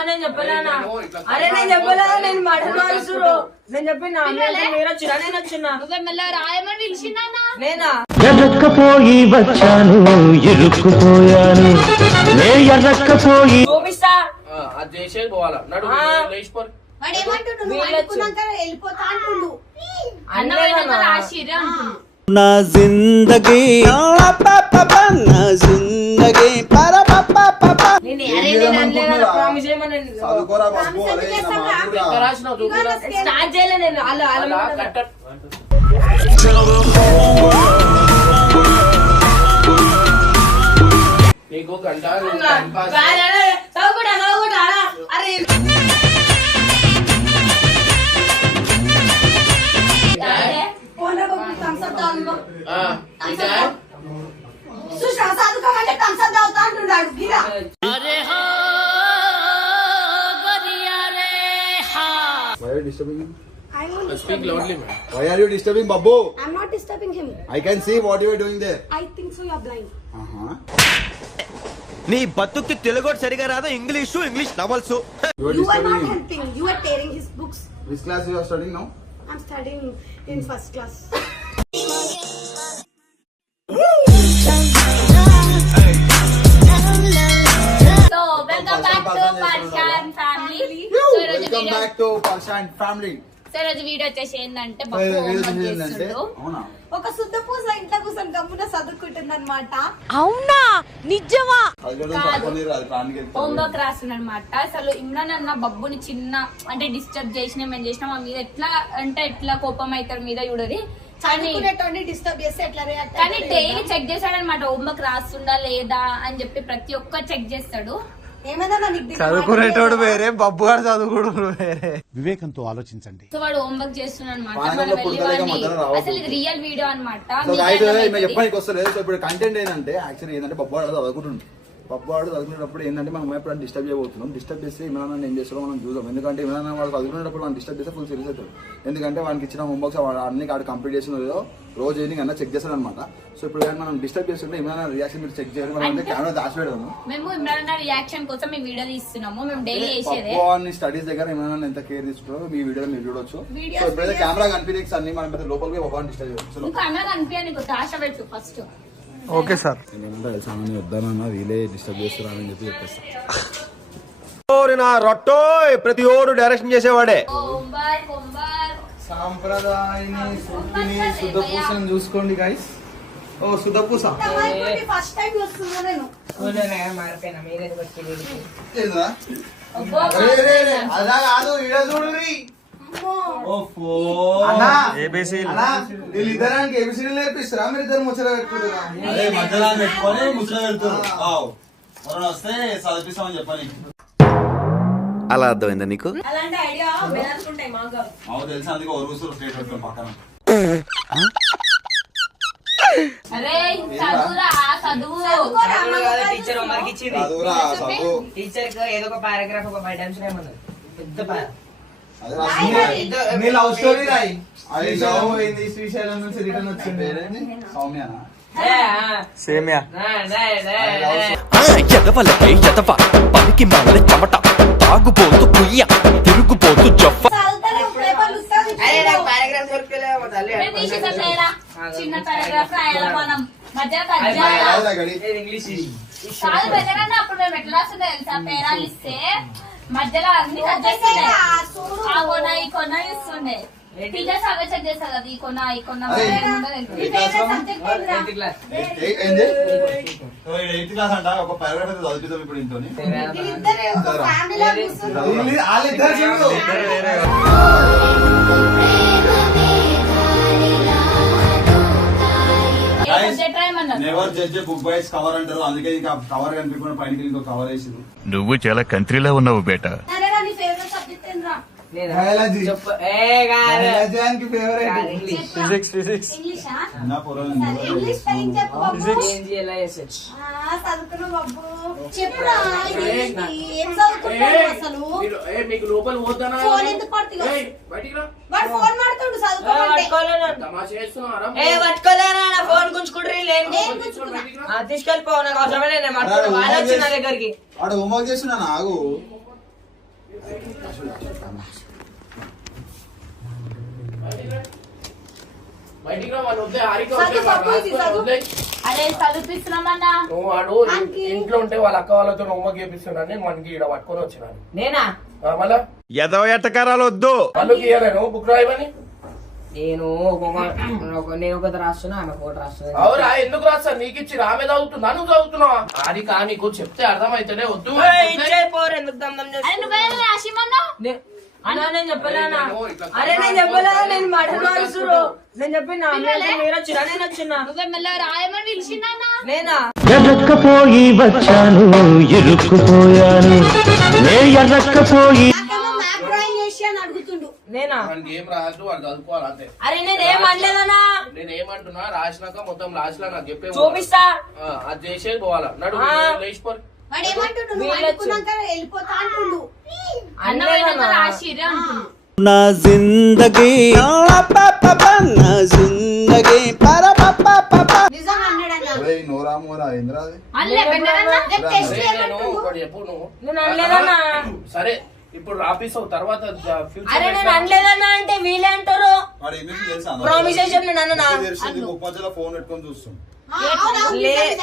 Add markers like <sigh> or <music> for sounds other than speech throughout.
నేను చెప్పలేనా? నేను ఇట్లా అరే నేను చెప్పలేదా నేను చెప్పిన మీరు వచ్చినా నేను వచ్చినా. నువ్వే మెల్ల రాయమని పిలిచిందా నేనా? ఎర్రక్కపోయి వచ్చాను ఇరుక్కుపోయాను. నే ఎర్రక్కపోయి చూపిస్తా ఆ, అది చేసేది పోవాలా? నడు ఆ. లేచిపోరు వాడు ఏమంటుండు? నువ్వు వీళ్ళొచ్చు. అనుకున్నాక వెళ్ళిపోతా అంటుండు. అన్న నా జిందగీ. నా జిందగీ. స్టార్ట్ చేయలే నేను అలా అలా నీకు గంట Why are you disturbing him? I won't speak disturb loudly him. Why are you disturbing Babu? I'm not disturbing him. I can see what you are doing there. I think so you're blind. Uh-huh. నీ బతుక్కి తెలుగు సరిగా రాదు English English novels You are You are disturbing not him. helping. You are tearing his books. Which class you are studying now? I'm studying Palshan family. So ఈరోజు video వచ్చేసి ఏంటంటే. అవునా? ఒక శుద్ధ పూస ఇంట్లో కూర్చొని గమ్మున చదువుకుంటుంది అనమాట అది అది ప్రాణికి వెళ్తారు. హోంవర్క్ రాస్తుంది అనమాట అసలు ఇమ్రాన్ అన్న బబ్బుని చిన్న అంటే డిస్టర్బ్ చేసిన మేము చేసిన మా మీద ఎట్లా అంటే ఎట్లా కోపం అవుతారు మీద చూడరి. కానీ చదువుకునేటోని డిస్టర్బ్ చేస్తే ఎట్లా రియాక్ట్ కానీ డైలీ చెక్ చేస్తాడు అనమాట హోంవర్క్ రాస్తుందా లేదా అని చెప్పి ప్రతి ఒక్క చెక్ చేస్తాడు. చదువుకునేటోడు? వేరే బబ్బు గారు చదువుకోడు వేరే. వివేకంతో ఆలోచించండి. సో వాడు హోంవర్క్ చేస్తున్నాడు అనమాట. అసలు ఇది రియల్ వీడియో అనమాట చెప్పడానికి వస్తలేదు. సో ఇప్పుడు కంటెంట్ ఏంటంటే యాక్చువల్లీ ఏంటంటే బొబ్బవాడు చదువుకుంటుంది బొబ్బవాడు చదువుకునేటప్పుడు ఏంటంటే మనం ఎప్పుడు డిస్టర్బ్ చేయబోతున్నాం. డిస్టర్బ్ చేస్తే ఇమరాన్ ఏం చేస్తారో మనం చూద్దాం. ఎందుకంటే ఇమరాన్ వాడు చదువుకునేటప్పుడు మనం డిస్టర్బ్ చేస్తే ఫుల్ సీరియస్ అవుతాడు. ఎందుకంటే వానికి ఇచ్చిన హోంవర్క్స్ వాడు అన్ని కాడు కంప్లీట్ చేసిన లేదో రోజు ఈవినింగ్ అన్న చెక్ చేస్తాడు అనమాట సో ఇప్పుడు కానీ మనం డిస్టర్బ్ చేస్తుంటే ఇమరాన్ రియాక్షన్ మీరు చెక్ చేయాలి మనం అంటే కెమెరా దాచి పెడదాము మేము ఇమ్రాన్ రియాక్షన్ కోసం ఈ వీడియో తీస్తున్నాము. మేము డైలీ చేసేదే. స్టడీస్ దగ్గర ఇమరాన్ ఎంత కేర్ తీసుకుంటారో మీ వీడియోలో మీరు చూడొచ్చు. సో ఇప్పుడైతే కెమెరా కనిపించే అన్ని మనం లోపలికి పప్పు డిస్టర్బ్ ఇంకా అన్న ఆశ పెట్టు ఫస్ట్ ఓకే సార్. అని వద్దానన్నా వీలే డిస్టర్బ్ చేస్తారని చెప్పి చెప్పేస్తా. నా రొట్టో ప్రతి ఓడు డైరెక్షన్ చేసేవాడే. సాంప్రదాయని సూక్తిని శుద్ధ పూసని చూసుకోండి గైస్ ఓ శుద్ధ పూస. ఫస్ట్ టైం చూస్తున్నా నేను. కాదు ఈడ చూడు వీళ్ళిద్దరానికి ఏబిసిడీ నేర్పిస్తారా? మీరు ఇద్దరు ముచ్చట పెట్టుకొని పెడుతున్నారు. ఎవరైనా వస్తే చదివిస్తామని చెప్పని. అలా అర్థమైందా నీకు? తెలిసి అందుకే స్టేట్ పక్కన. టీచర్కి ఏదో ఒక పారాగ్రాఫ్ ఒక ఫైవ్ టైమ్స్ పెద్ద. నీ లవ్ స్టోరీ రాయి అది శ్రీశైలం లవ్. పోయింది శ్రీశైలం నుంచి రిటర్న్ వచ్చింది. సౌమ్యనా సేమియా ఎదవలకే ఎదవ. పనికి మాల చెమట. తాగుబోతు కుయ్య. తీసేసాం లేరా? చిన్న పారాగ్రాఫ్ రాయాల మనం మధ్య. ఇంగ్లీష్ అప్పుడు మేము ఎట్లా రాస్తుందో తెలుసా? పేరాలు ఇస్తే. మధ్యలో అన్ని ఆ కొన ఈ కొన ఇస్తుండే. టీచర్స్ అవే చెక్ చేస్తారు కదా ఈ కొన ఈ కొన అరే. ఏముందో తెలుసు. నీ favorite subject ఏంటిరా? ఏ- ఏంది? ఎయిత్ క్లాస్ అంట ఒక పారాగ్రాఫ్ అయితే చదివిద్దాం ఇప్పుడు ఇంట్లో వీళ్ళిద్దరే ఒక ఫ్యామిలీలా కూర్చున్నారు. వీళ్ళు- వాళ్ళిద్దరు చూడు. Never judge book vice cover అంటారు అందుకే ఇంకా కవర్ కనిపించకుండా పైన ఇంకో కవర్ వేసింది నువ్వు చాలా కంట్రీలో ఉన్నావు బేటా సరేరా నీ ఫేవరెట్ సబ్జెక్ట్ ఏంద్రా biology biology favourite English physics physics ఇంగ్లీషా చదువుకుంటాడు అసలు? మీకు లోపల పోతానా? ఫోన్ ఎందుకు ఫోన్ మాడుతుండు ఏ పట్టుకోలేరా నా ఫోన్ గుంజుకుంటారు లేని? తీసుకెళ్ళిపో నాకు అవసరమే నేను పట్టుకోను. వాళ్ళు వచ్చి నా దగ్గరికి. వాడు హోంవర్క్ చేస్తున్నా ఆగు బయటికి రా వాళ్ళు వద్దే హారిక చదువు వద్దే, పప్పు ఇది, రాసుకో, చదువు. వద్దే. అరే చదివిస్తున్నామన్నా నువ్వు వాడు మనకి- ఇంట్లో ఉంటే వాళ్ళ అక్క వాళ్ళతో చేపిస్తున్నాను నేను మనకి ఇక్కడ పట్టుకొని వచ్చినాను నేనా? ఆ, మళ్ళా? ఎదవ ఎట్టకారాలు వద్దు. ఇయ్యలేను బుక్ రాయమని? నేను ఒకటి రాస్తున్నా ఆమె ఒకటి రాస్తుంది అవురా ఎందుకు రాస్తా నీకు ఇచ్చి ఆమె చదువుతున్నా నువ్వు చదువుతున్నావా? హారిక నీకు చెప్తే అర్థమైతేనే వద్దు. ఎందుకు అన్నా నేను చెప్పలేనా? అరే నేను చెప్పలేదా నేను మటన్ మారుస్తురు నేను చెప్పిన మీరు వచ్చినా నేను వచ్చినా. నువ్వే మెల్ల రాయమని పిలిచిందా నేనా? ఎర్రక్కపోయి వచ్చాను ఇరుక్కుపోయాను. నే ఎర్రక్కపోయి చేసి నేనా? ఏం రాదు వాడు చదువుకోవాలి అంతే. అరే నేను ఏం అనలేదన్నా? నేను ఏమంటున్నా రాసినాక మొత్తం లో నాకు చెప్పే చూపిస్తా. ఆ, అది చేసేది పోవాలా. నడు. లేచిపోరు వాడు ఏమంటుండు నువ్వు. అనుకున్నాక వెళ్ళిపోతా అంటుండు. అన్న పోయినాక అనలేదన్నా రాసిర్రే అంటున్నాడు నా జిందగీ. నా అన్నాడన్నా? అల్లే పెట్టారన్నా టెస్ట్ నువ్వు సరే. ఇప్పుడు రాపిస్తావు తర్వాత ఫ్యూచర్ అరే నేను అనలేదన్నా అంటే వీళ్ళే అంటారు? ప్రామిస్ చేసాను నేను అన్న ఫోన్ పెట్టుకొని చూస్తాం.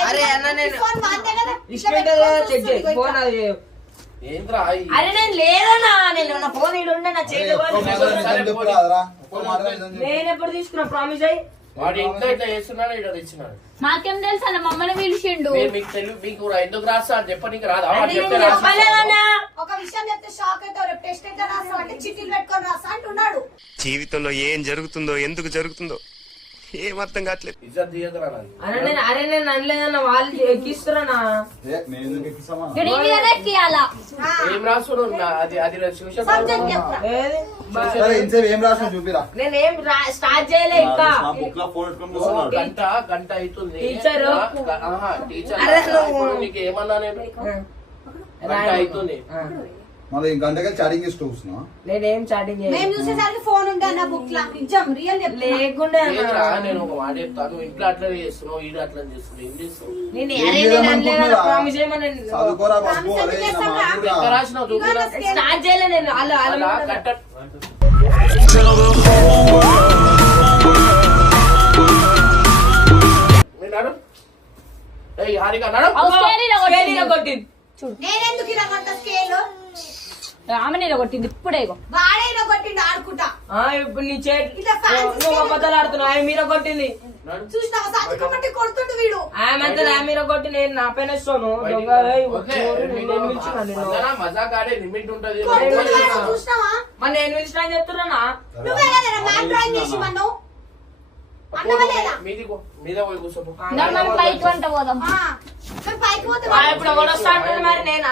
అరే అన్న నేను- ఫోన్ వాంతే కదా ఇష్టం చెక్ చేయి. ఫోన్ అది ఏంద్రా ఈ- అరే నేను లేదన్నా. నేను నా ఫోన్ ఇడు ఉండే నా. నేను ఎప్పుడు తీసుకున్నా ప్రామిస్ అయ్యి వాడు ఇంట్లో ఇట్లా చేస్తున్నాడు ఇక్కడ తెచ్చినాడు. మాకేం తెలుసు అన్న మమ్మల్ని పిలిచిండు. మీరు మీకు తెలివి మీకు ఎందుకు రాస్తా అని రాదా? చెప్తే నేను రాసిస్తా. చెప్పలేదన్నా. ఒక విషయం చెప్తే షాక్ అవుతావు రేపు టెస్ట్ అయితే రాస్తావు అంటే చిట్టీలు పెట్టుకొని రాస్తా అంటున్నాడు. జీవితంలో ఏం జరుగుతుందో ఎందుకు జరుగుతుందో ఏం అర్థం కావట్లేదు. అరే నేను అరే నేను అనలేదన్నా వాళ్ళు ఎక్కిస్తున్నా ఏ, నా- అది ఏం రాసిన చూపిరా? నేను ఏం స్టార్ట్ చేయలే ఇంకా. నా బుక్లో ఫోన్ పెట్టుకొని కూర్చున్నాడు. గంట గంట అవుతుంది. టీచరు. టీచర్ నీకు ఏమన్నా నేను గంట అవుతుంది. మళ్ళీ గంటకి చాటింగ్ చేస్తూ కూర్చున్నావా నేనేం చాటింగ్ మేము చూసేసరికి ఫోన్ ఉండే అన్న బుక్ లా. నిజం రియల్ లేకుండే. నేను ఒక మాట చెప్తాను. ఇంట్లో అట్లనే చేస్తున్నావు ఈడు అట్లా చేస్తున్నావు. ఏం చేస్తావు నేను ఏం అరే నేను? ప్రామిస్ చేయమని చదువుకోరా బాబు అరే. ఎక్కడ రాసినావు? చూపిరా. స్టార్ట్ చేయలే నేను. అలా మీద- కట్ట. మీరు నడు. ఏయ్ హారిక నడు. అవసరం స్కేల్ ఇలా కొట్టింది. నేనెందుకు ఇలా కొట్ట స్కేల్ ఆమె నేను కొట్టింది ఇప్పుడే కొట్టిండు ఆడుకుంటా. ఆ, ఇప్పుడు నీ చేతి ఇట్లా ఫ్యాన్స్ నువ్వు అబద్ధాలు ఆడుతున్నావు ఆయన మీద కొట్టింది. నడు. చూసినావా సాధికమంటే కొడుతుండు వీడు. ఆమె అంతా నా మీద కొట్టి నేను నా పైన ఇస్తాను దొంగ ఏయ్, వదిలే. నేను నేను పిలిచినా నిన్ను. మజానా? మజాక్ ఆడే లిమిట్ ఉంటది. కొడుతుండు కదా, చూసినావా? మరి నేను పిలిచినా అని చెప్తున్నా నువ్వే కదా మ్యాప్ డ్రాయింగ్ చేసి మన్నావు? అన్నవా లేదా? మీది కూ- మీద పోయి కూర్చోపు. మనం పైకి వంట పోదాం. ఆ, ఇప్పుడు వస్తా మరి? నేను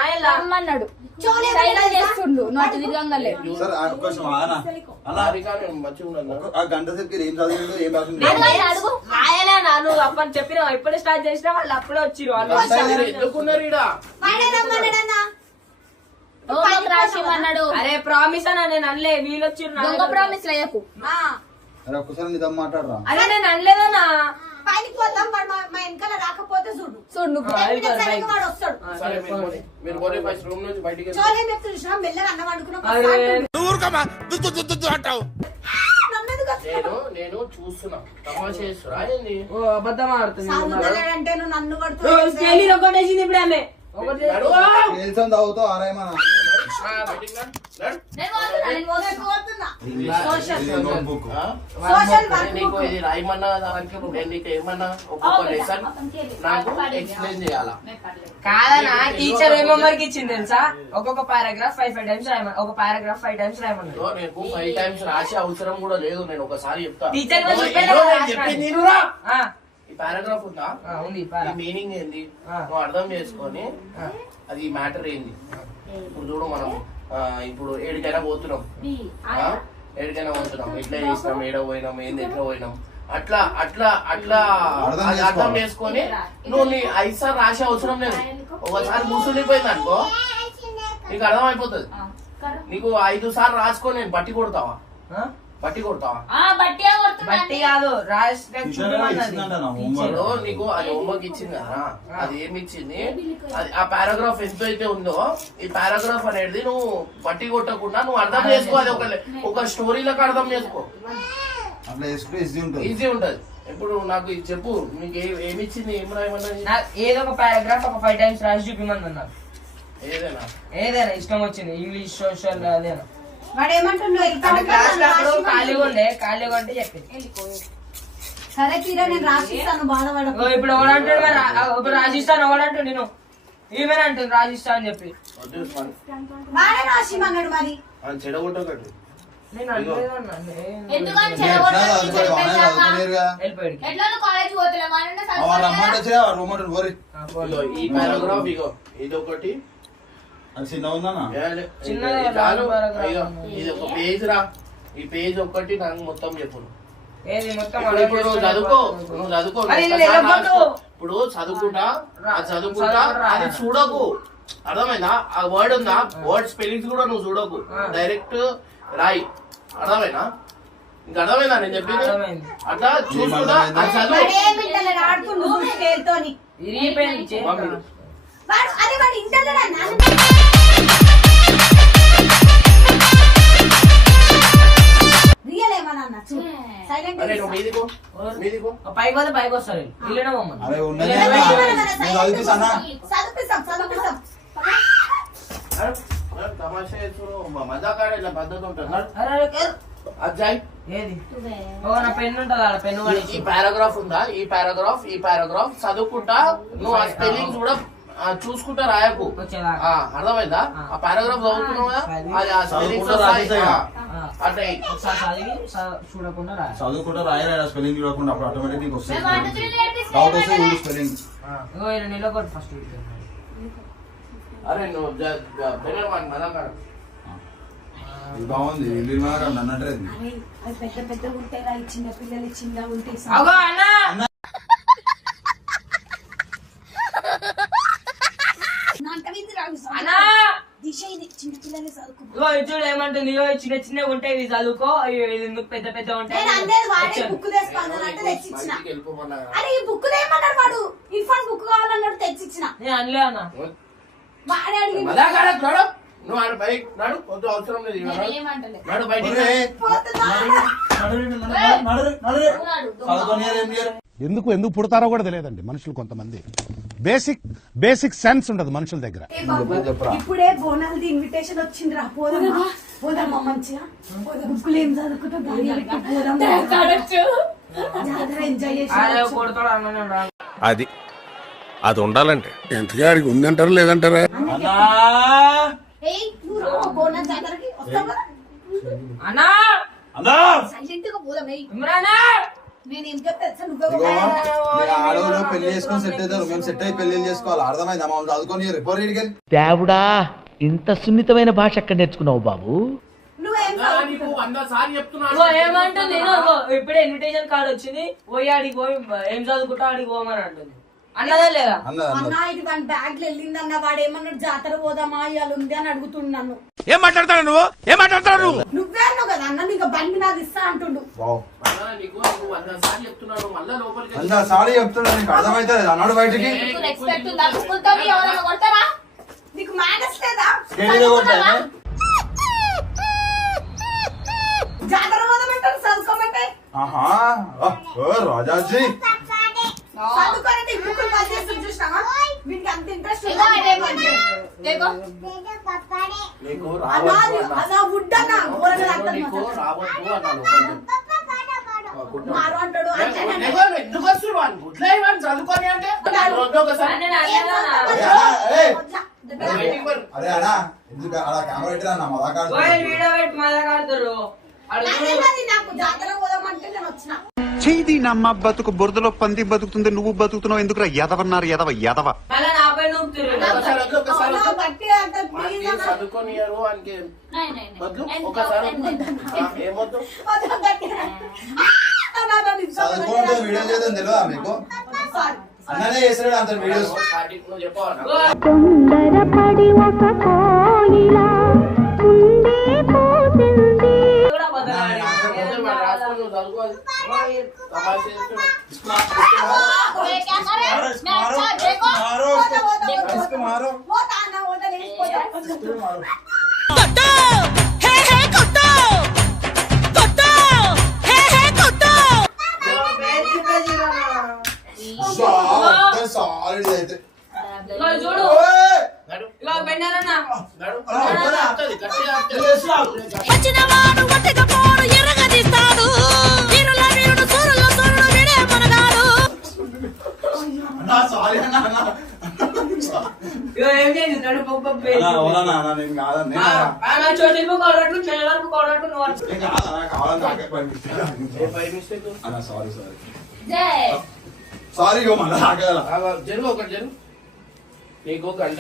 చేస్తుండు. తిరగంగలే. సరే ఆ, మంచిగా ఆ గంట సేపు ఏం చదివిందో ఏం రాసిందో అడుగు ఆయన అప్పని చెప్పిన ఇప్పుడే స్టార్ట్ చేసినా వాళ్ళు అప్పుడే వచ్చిరు. వాళ్ళు ఎందుకున్నారు ఈడ? రాసిమన్నాడు అరే ప్రామిస్ అన్న నేను అనలే. వీళ్ళు వచ్చిరు నా దొంగ దగ్గరికి. ప్రామిస్ లేయకు ఆ, అరే ఒక్కసారి నిజం మాట్లాడరా? అరే నేను అనలేదన్నా. పైకి పోతాం వాడు మా మా వెనకాల రాకపోతే చూడు. చూడు నువ్వు. ఆ, Ten minutes అయిపోయింది, అయినాక వాడు వస్తాడు. సరే మీరు పోనీ. మీరు పోనీ ఫస్ట్ రూమ్ నుంచి బయటికి వెళ్ళి. చోలే చెప్తూ చూసినా మెల్లగా అన్నం వండుకున్నాం అరే. నన్నెందుకు నేను నేను చూస్తున్నా. తమాషా చేస్తున్నా. ఏంది? ఓ అబద్ధం ఆడుతుంది అంటే నువ్వు నన్ను కొడుతున్నావు ఒకటి నడు. తెలుసని తాగుతావు ఆరాయమన్నా కాదనా టీచర్ ఏమో వరకు ఇచ్చింది తెలుసా? ఒక్కొక్క పారాగ్రాఫ్ ఫైవ్ ఫైవ్ టైమ్స్ రాయమని ఒక పారాగ్రాఫ్ ఫైవ్ టైమ్స్ నీకు ఫైవ్ టైమ్స్ రాసే అవసరం కూడా లేదు నేను ఒకసారి చెప్తా. టీచర్ ఈ పారాగ్రాఫ్ ఉందా? ఆ, ఉంది మీనింగ్ ఏంది? ఆ. నువ్వు అర్థం చేసుకొని. అది మ్యాటర్ ఏంది? ఇప్పుడు చూడు మనం ఇప్పుడు ఏడికైనా పోతున్నాం? ఏడికైనా పోతున్నాం. ఎట్లా చేసినాం ఏడ పోయినాం ఏంది ఎట్లా పోయినాం. అట్లా అట్లా అట్లా అర్థం. చేసుకొని నువ్వు నీ ఐదు సార్లు రాసే అవసరం లేదు. ఒకసారి కూర్చుండిపోయింది అనుకో. నీకు అర్థం అయిపోతుంది నీకు ఐదు సార్లు రాసుకొని నేను బట్టి కొడతావా? బట్టి కొడతావా? ఆ బట్టి బట్టి కాదు నీకు అది హోంవర్క్ ఇచ్చింది కదా. అది ఏమి ఇచ్చింది? అది ఆ పారాగ్రాఫ్ ఎంత అయితే ఉందో ఈ పారాగ్రాఫ్ అనేది నువ్వు పట్టి కొట్టకుండా నువ్వు అర్థం చేసుకో అది ఒక ఒక స్టోరీలకు అర్థం చేసుకో. ఈజీ ఉంటుంది. ఈజీ ఉంటది. ఇప్పుడు నాకు ఇది చెప్పు నీకు ఏ- ఏమి ఇచ్చింది ఏం రాయమన్నది? ఏదో ఒక పారాగ్రాఫ్ ఒక ఫైవ్ టైమ్స్ రాసి చూపిమని అన్నారు ఏదైనా? ఏదైనా? ఇష్టం వచ్చింది. ఇంగ్లీష్ సోషల్ అదేనా? వాడు ఖాళీగా ఉండే ఖాళీగా ఉంటే చెప్పింది. సరే తీరా నేను రాసిస్తాను బాధపడ ఓ, ఇప్పుడు ఎవడంటాడు ఇప్పుడు రాజిస్తాను ఎవడంటాడు నేను ఈమెన్ అంటుంది రాజిస్తా అని చెప్పి. రాసిమన్నాడు మరి. ఇది ఒకటి అది చిన్న ఉంది. ఇది ఒక పేజ్ రా. ఈ పేజ్ ఒక్కటి నాకు మొత్తం చెప్పు. ఏది మొత్తం ఇప్పుడు చదువుకో నువ్వు చదువుకో. ఇప్పుడు చదువుకుంటా ఆ చదువుకుంటా. అది చూడకు. అర్థమైందా? ఆ వర్డ్ ఉందా? వర్డ్ స్పెల్లింగ్స్ కూడా నువ్వు చూడకు. డైరెక్ట్ రాయి. అర్థమైనా ఇంకా అర్థమైందా నేను చెప్పింది. అట్లా చూసుకుంటా అది చదువు. వాడు ఏమి ఇంటలేడు ఆడుతుండు స్కేల్తోని ఇరిగిపోయింది చేతి. మమ్మీ. వాడు అది వాడు ఇంటలేడా రియల్ ఏమన్నా అన్న చూడు సైలెంట్ అరే నువ్వు మీదికో మీదికో ఆ, పైకి పోతే పైకి వస్తారు. ఇల్లునే మమ్మల్ని అరే ఉన్నది అన్నా. నేను చదివిస్తానా చదివిస్తాం చదివిస్తాం అరే, అరే, తమాషా చేస్తున్నావు. మజాకాడ ఇట్లా పద్ధతి ఉంటుంది. అరే, అరే, అరే. అజ్జాయ్. ఏది? ఓ నా పెన్ను ఉంటుంది ఆడ ఈ- పారాగ్రాఫ్ ఉందా? ఈ పారాగ్రాఫ్ ఈ పారాగ్రాఫ్ చదువుకుంటా. నువ్వు ఆ స్పెల్లింగ్స్ కూడా చూసుకుంటా రాయకు. అర్థమైందా? ఆ. పారాగ్రాఫ్ చదువుతున్నావు? కదా చదువుకుంటా రాయరా? స్పెల్లింగ్ చూడకుండా అప్పుడు ఆటోమేటిక్ వస్తుంది డౌట్ వస్తే స్పెల్లింగ్. ఫస్ట్ అరే నువ్వు బాగుంది. ఇల్లు పెద్ద పెద్ద ఉంటాయి చిన్న పిల్లలు చిన్న ఉంటాయి అగో అన్న నాకు ఇది రాదు అన్నా దిశ ఇది చిన్న పిల్లలు చదువుకో ఇగో ఇది ఈ చిన్న చిన్నగా ఉంటాయి ఇవి చదువుకో. ఎందుకు పెద్ద పెద్ద ఉంటాయి. బుక్. అరే ఈ ఏమన్నాడు వాడు? ఇర్ఫాన్ బుక్ కావాలన్నాడు తెచ్చిచ్చిన. నేను అనలే అన్న. వాడే అడిగి నువ్వు ఆడ నడు. అవసరం లేదు నడు. ఎందుకు ఎందుకు పుడతారో కూడా తెలియదండి మనుషులు కొంతమంది. బేసిక్ బేసిక్ సెన్స్ ఉండదు మనుషుల దగ్గర. ఇప్పుడే బోనాలది ఇన్విటేషన్ వచ్చింది రా పోదామా మంచిగా. బుక్కులు ఏం చదువుకుంటా అదే అది. అది ఉండాలంటే. ఎంతగా ఉందంటారా లేదంటారా? అన్నా! అన్నా! ఆడవాళ్ళు పెళ్ళి చేసుకొని సెట్ అవుతారు. మేము సెట్ అయ్యి పెళ్ళి చేసుకోవాలి. అర్థమైందా మమ్మల్ని చదువుకొని రిపోర్ట్ ఇడికెళ్ళి దేవుడా ఇంత సున్నితమైన భాష ఎక్కడ నేర్చుకున్నావు బాబు? ఏమంటుంది? ఇప్పుడే ఇన్విటేషన్ కార్డ్ వచ్చింది. పోయి ఆడికి పోయి ఏం చదువుకుంటా ఆడికి పోమని అంటుంది. అన్నదా లేదా? అన్నా ఇది వన్ బ్యాగ్ వెళ్ళిందన్న వాడు ఏమన్నాడు జాతర పోదామా ఇవాళ ఉంది అని అడుగుతుండు నన్ను. ఏం మాట్లాడతాడు నువ్వు? ఏం మాట్లాడతాడు నువ్వు? నువ్వే అన్నావు కదా అన్న నీకు బండి నాది ఇస్తా అంటుండు. వావ్. అన్నా, నీకు నీకు సారీ నీకు అర్థమైతే అన్నాడు బయటికి. నీకు రెస్పెక్ట్ ఉందా? ఎవరైనా కొడతారా? నీకు మేనస్ లేదా? జాతర పోదామంటారు చదువుకోమంటే? ఆహా. ఆ, ఓ రాజాజీ. చదువుకోనంటే ఈ బుక్కులు పని చేస్తుంది చూసినావా? వీనికి అంత ఇంట్రెస్ట్ ఎందుకు వస్తున్నారు వాడిని? గుడ్లే వాడిని చదువుకొని అంటే? వద్దు ఒకసారి. అరే అన్నా ఎందుకు అలా కెమెరా పెట్టిరా అన్న? మా దాకా పోయి వీడియో పెట్టి మళ్ళా కాడతారు అడుగు నాకు జాతర పోదామంటే నేను వచ్చిన. చేది నమ్మ బతుకు బురదలో పంది బతుకుతుంది నువ్వు బతుకుతున్నావు ఎందుకురా ఎదవన్నారు ఎదవ ఎదవ నై, నై, నై. చదువుకుంటే వీడియో తెలియదా మీకు. అన్ననే అంత వీడియోస్ తొందరపడి ఒక కోయిలా పోసింది Mahir. Tama siya ito. Gusto mo. Sorry sorry. Sorry మళ్ళీ ఆగల జరుగు ఒకటి జరుగు. నీకు గంట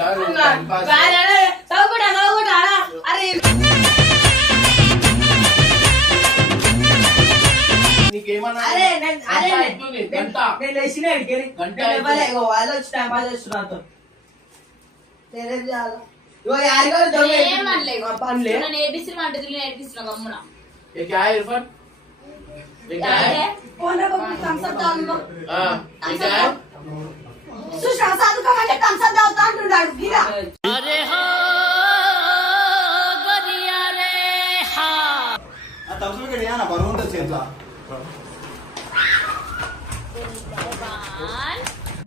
నేర్పిస్తున్నా గమ్మున. ये क्या है इरफान ये क्या है పోనా బాబు, thumbs up తాగు. हाँ ये क्या है సుష్మా చదువుకోమంటే thumbs up తాగుతా అంటున్నాడు గిరా ఆ తలుపులు ఇక్కడ ఏమన్నా బరువు ఉంటుంది చేతిలో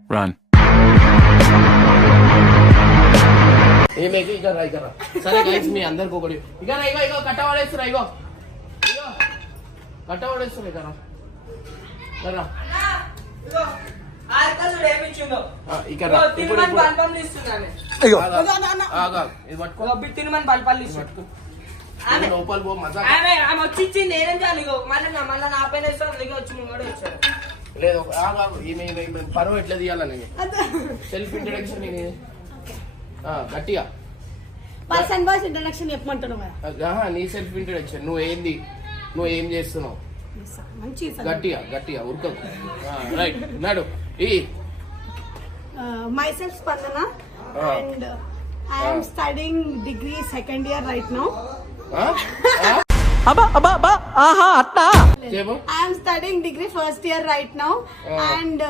Run. ఏమే ఇక రా ఇక రా సరే గైస్ మీ అందరికి ఒకటి ఇక రా ఇగో ఇగో కట్ట పడేస్తున్నా ఇగో ఇగో కట్ట పడేస్తున్నా ఇక రా ఇక రా ఇగో ఆర్కల్ చూడు ఏమిచ్చిందో ఆ, ఇక రా. ఇగో ఇప్పుడు తినమని ఇప్పుడు. బల్పాలు ఇస్తున్నాను. అయ్యో. ఆగు, ఆగు, ఆగు. ఇది పట్టుకో. ఒక బిట్ తినమని బల్పాలు ఇది ఇస్తున్నాను పట్టుకో. ఆమె. ఇది లోపల పో మజా ఆమె ఆమె వచ్చి ఇచ్చింది నేనేం చేయాలి ఇగో? మళ్ళీ నా మళ్ళీ నా పైన ఇస్తాను ఇగో వచ్చి ముంగడు వచ్చాడు లేదు. ఈమె ఈమె పరువు ఎట్లా సెల్ఫ్ ఇంట్రడక్షన్ ఇది. గట్టిగా. పర్సన్ ఇంట్రడక్షన్ చెప్పమంటున్నావు కదా. నీ సెల్ఫ్ ఇంట్రడక్షన్ నువ్వు ఏంది? నువ్వు ఏం చేస్తున్నావు? మంచి గట్టిగా గట్టిగా ఉరకకు. రైట్ నాడు ఈ. Myself Spandana. And I'm studying degree second year right now? అబ్బా అబ్బా అబ్బా. ఆహా I'm studying degree first year right now. And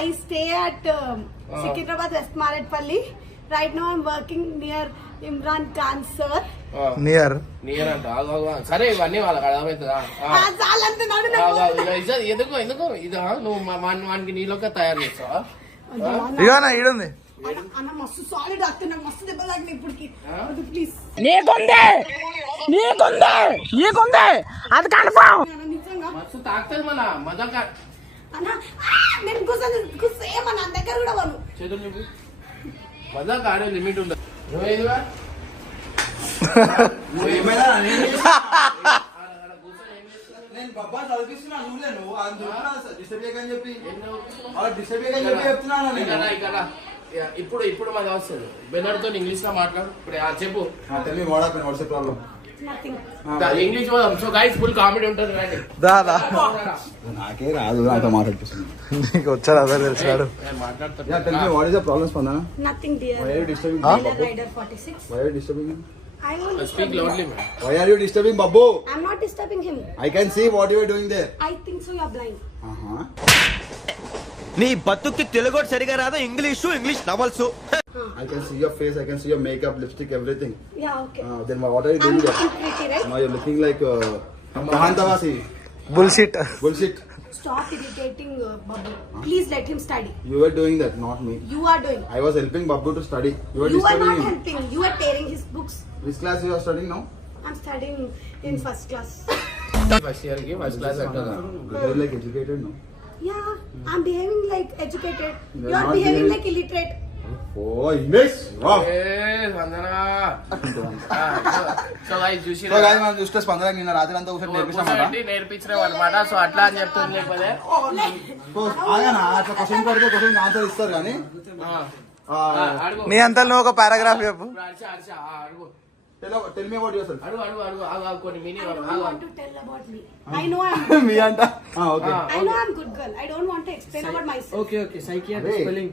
I stay at Secunderabad west Marredpally right now I'm working near Imran Khan sir ఆ, near near అంట. ఆగు, ఆగు, ఆగు. సరే ఇవన్నీ వాళ్ళకి అర్థమవుతుందా? ఆ. చాలంటున్నాడు ఆగు, ఆగు. ఇలా ఇజ్జత్ ఎందుకు ఎందుకు? ఇదా నువ్వు మా- వాడిని వానికి నీలోకి తయారు చేస్తావా? ఇగోనా ఈడుంది. అన్న మస్తు సాలిడ్ వస్తుంది నాకు మస్తు దెబ్బ తాకిన ఇప్పటికి. ప్లీజ్ నీకుందే! నీకుందే! నీకుందే! అది కన్ఫర్మ్ నిజంగా. మస్తు తాకుతుంది మన మజా కా- అన్న ఆ, నేను కూర్చొని కూర్చో. నా దగ్గర కూడా వను చేతులు చూపి. లిమిట్ ఉండదు. నువ్వేదివా ఏమైనా నేను నేను బబ్బా చదివిస్తున్నా నువ్వులే నువ్వు. అది డిస్టర్బ్ చేయకని చెప్పి. అలా డిస్టర్బ్ చేయకని చెప్పి చెప్తున్నాను నేను? ఇక్కడ రా, ఇక్కడ. రా. యా, ఇప్పుడు ఇప్పుడు మాది వస్తుంది బెన్నర్తో ఇంగ్లీష్లో మాట్లాడు. ఇప్పుడు చెప్పు. Tell me what happen what's the problem nothing English so guys full comedy ఉంటుంది రండి దాదా నాకే రాదు అంత మాట్లాడిపిస్తుంది నీకు వచ్చాడు అదే తెలిసాడు what is the problem Spandana nothing Why are you dear disturbing Huh? me, Babu? Rider 46 Why are you disturbing him? I disturb him. Loudly ma'am Why are you disturbing Babu? I'm not disturbing him. I can see what you are doing there. I think so you're blind. Uh-huh. నీ బతుక్కి తెలుగు సరిగా రాదు English English novels I can see your face, I can see your makeup, lipstick, everything. Yeah, okay. Uh, then what are you I'm doing there? looking pretty, right? Now you're looking like uh, Kahantavasi. Bullshit Bullshit. Stop irritating uh, Babu. Please let him study. You were doing that, not me. You are doing. I was helping Babu to study. You were You are disturbing not him. helping. You are tearing his books. Which class you are studying now? I'm studying in first class. First year కి first class అంటారా You are like educated, no? Yeah, I'm behaving like educated. You're You are behaving like illiterate. Oh, <laughs> So guys, మనం చూస్తే స్పందన నిన్న రాత్రి అంతా కూర్చొని నేర్పిస్తాం నేర్పించడం అనమాట సో అట్లా అని చెప్తుంది లేకపోతే అట్లా క్వశ్చన్ పడితే క్వశ్చన్ ఆన్సర్ ఇస్తారు కానీ నీ అంతా నువ్వు ఒక పారాగ్రాఫ్ చెప్పు అడుగు tell tell me about yourself. అడుగు అడుగు అడుగు. ఆగు, ఆగు, కొన్ని I meaning don't want to tell about me. I know I'm. <laughs> మీ అంట? Okay. I know I'm good girl. I don't want to explain about myself. Okay. Spelling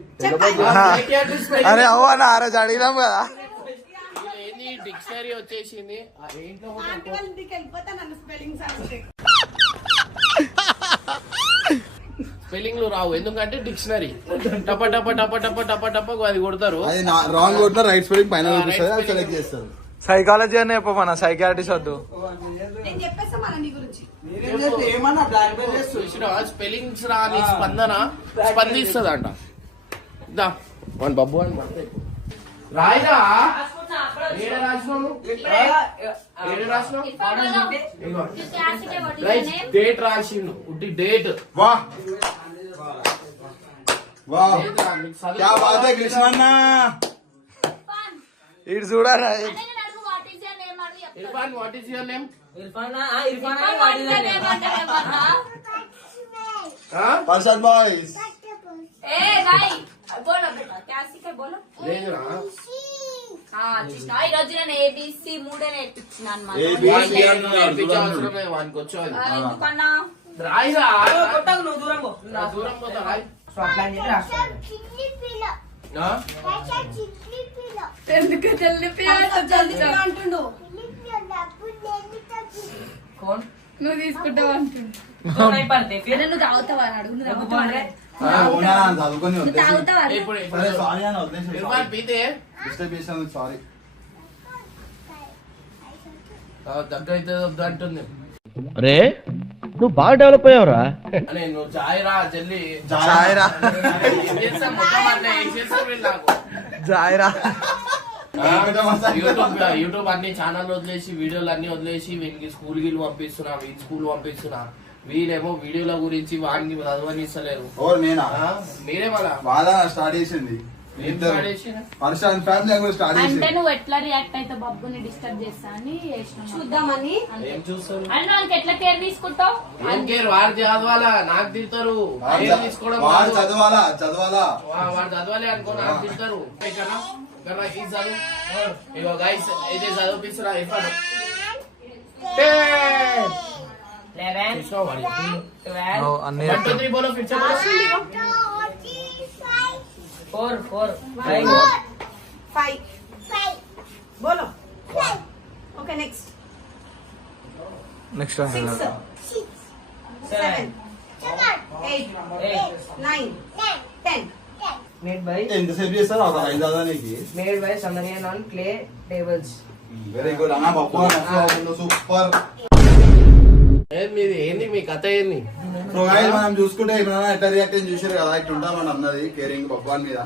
<laughs> అరే అవ్వ అని ఆ రోజు అడిగినాం కదా. ఏంది డిక్షనరీ వచ్చేసింది? ఆ, ఏంట్లో ఆంటీ వాళ్ళ ఇంటికి వెళ్ళిపోతే నన్ను స్పెల్లింగ్స్ అంటే స్పెల్లింగ్లు రావు. ఎందుకంటే డిక్షనరీ. టప టప టప టప టప టప అది కొడతారు. అది రాంగ్ కొట్టిన రైట్ స్పెల్లింగ్ పైన చూపిస్తుంది అది సెలెక్ట్ చేస్తారు. సైకాలజీ అని వద్దు. చెప్పేస్తా మన మెయిల్ చూసినావా? స్పెల్లింగ్స్ రాని స్పందన వన్ బబ్బు అని రాయిరా. డేట్ రాసిండు. ఉట్టి డేట్. వా. క్యా బాత్ హై ఇటు చూడరా. Irfan what is your name person boys ఈ రోజు నేను ఎందుకు జల్లి పిల్ల అంటుండు రే నువ్వు బాగా డెవలప్ అయ్యావురా. జాయిరా చాయ్ జాయిరా. చెల్లి యూట్యూబ్ యూట్యూబ్ అన్ని ఛానల్ వదిలేసి వీడియోలు అన్ని వదిలేసి వీనికి స్కూల్ గిల్ పంపిస్తున్నా వీని స్కూల్ పంపిస్తున్నా. వీళ్ళేమో వీడియోల గురించి వాడిని చదవనిస్తలేరు. ఓర్ నేనా? ఆ, మీరే మళ్ళా? బాధ స్టార్ట్ చేసింది. ఏం start చేసిర్రు? పర్సన్ ఫ్యామిలీ కూడా స్టార్ట్ అంటే చేసింది. నువ్వు ఎట్లా రియాక్ట్ అయితే బబ్బుని డిస్టర్బ్ చేస్తా అని చేసినాం. చూద్దామని. ఏం చూస్తారు? అంటే వాళ్ళకి ఎట్లా కేర్ తీసుకుంటావు? ఏం కేర్ వాడు చదవాలా? నాకు తిడతారు. తీసుకోవడం వాడు. చదవాలా? చదవాలా? వాడు చదవాలి అనుకో నాకు తిడతారు. ಗಣ ಈ ಸಾಲು ಇವಾಗ ಗೈಸ್ ಇದೇ ಸಾಲು ಪಿಸರ ಇಫಾಡು ten eleven twelve one two three बोलो फिर से बोलो। फोर फोर फाइव फाइव बोलो। Okay next next seven eight nine ten made by ఎంతసేపు చేస్తారు ఒక ఐదు చదవడానికి made by Sandarian on clay tables. Very good అన్న పప్పు సూపర్. ఏంది మీది? ఏంది మీ కథ ఏంది? మనం చూసుకుంటే ఎట్లా రియాక్ట్ చూసారు కదా ఇట్లా ఉంటాం మనం అన్నది కేరింగ్ పప్పాన్ మీద.